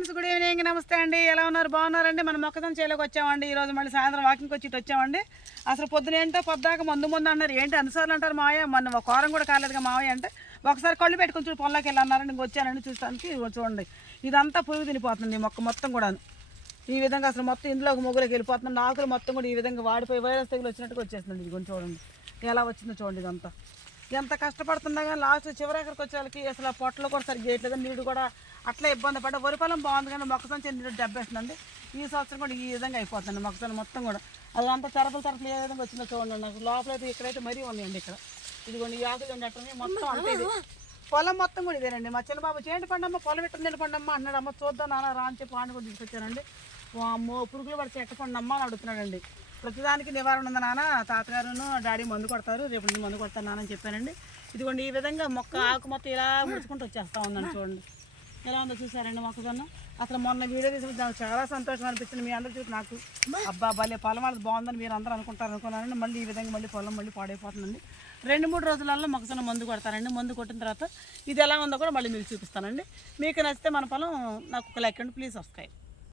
Friends good evening నమస్తే అండి. ఎలా ఉన్నారు? బాగున్నారండి? మనం మొక్కజొన్న చేలోకి వచ్చామండి. ఈరోజు మళ్ళీ సాయంత్రం వాకింగ్కి వచ్చి వచ్చామండి. అసలు పొద్దున ఏంటో పొద్దాక మందు ముందు అన్నారు. ఏంటి అన్నిసార్లు అంటారు మావయ్య? మన ఒక వారం కూడా కాలేదుగా మావయ్య అంటే ఒకసారి కళ్ళు పెట్టుకుని చూడు పొలంలోకి వెళ్ళన్నారండి ఇంక వచ్చానండి చూస్తానికి చూడండి. ఇదంతా పురుగు తినిపోతుంది మొక్క మొత్తం కూడా ఈ విధంగా అసలు మొత్తం ఇందులో ఒక మొగ్గులోకి వెళ్ళిపోతుంది. ఆకులు మొత్తం కూడా ఈ విధంగా వాడిపోయి వైరస్ తెగులు వచ్చినట్టుగా వచ్చేస్తుంది ఇది కొంచెం చూడండి. ఎలా వచ్చిందో చూడండి ఇదంతా. ఎంత కష్టపడుతున్నా కానీ లాస్ట్ చివరికి వచ్చేసరికి అసలు ఆ పొట్టలు కూడా సరిగ్గా చేయట్లేదు. నీళ్ళు కూడా అట్లా ఇబ్బంది పడ్డ. వరి పొలం బాగుంది కానీ మొక్కజొన్న చెంది నీళ్ళు ఈ సంవత్సరం కూడా ఈ విధంగా అయిపోతుంది మొక్కజొన్న మొత్తం కూడా. అది అంతా తరపులు తరపులు ఏ విధంగా వచ్చిందో చూడండి. నాకు లోపల అయితే ఇక్కడైతే మరీ ఉన్నాయండి ఇక్కడ. ఇదిగోండి ఈ ఆకులు మొత్తం అంటే ఇది. పొలం మొత్తం కూడా ఇదేనండి. మా చిన్నబాబు చేయండి పండమ్మ పొలం ఇట్టు తిండి పండమ్మ అన్నాడు. అమ్మ చూద్దాం నాన్న రా అని చెప్పి కూడా తీసుకొచ్చానండి. అమ్మో పురుగులు పడి ఎట్ట పండమ్మ అని అడుగుతున్నాడండి. ప్రతిదానికి నివారణ ఉంది నాన్న. తాతగారును డాడీ మందు కొడతారు. రేపు నుండి మందు కొడతాను నాన్న అని చెప్పానండి. ఇదిగోండి ఈ విధంగా మొక్క ఆకు మొత్తం ఇలా ముడుచుకుంటూ వచ్చేస్తా ఉందండి చూడండి. ఎలా ఉందో చూసారండి మొక్కజొన్న? అసలు మొన్న వీడియో తీసి నాకు చాలా సంతోషం అనిపించింది మీ అందరూ చూసి నాకు. అబ్బా భలే పొలం అది బాగుందని మీరు అందరూ అనుకుంటారు అనుకున్నారండి. మళ్ళీ ఈ విధంగా మళ్ళీ పొలం మళ్ళీ పాడైపోతుందండి. రెండు మూడు రోజులలో మొక్కజొన్న మందు కొడతారండి. మందు కొట్టిన తర్వాత ఇది ఎలా ఉందో కూడా మళ్ళీ మీకు చూపిస్తానండి. మీకు నచ్చితే మన పొలం నాకు ఒక లెక్కండి ప్లీజ్ సబ్స్క్రైబ్.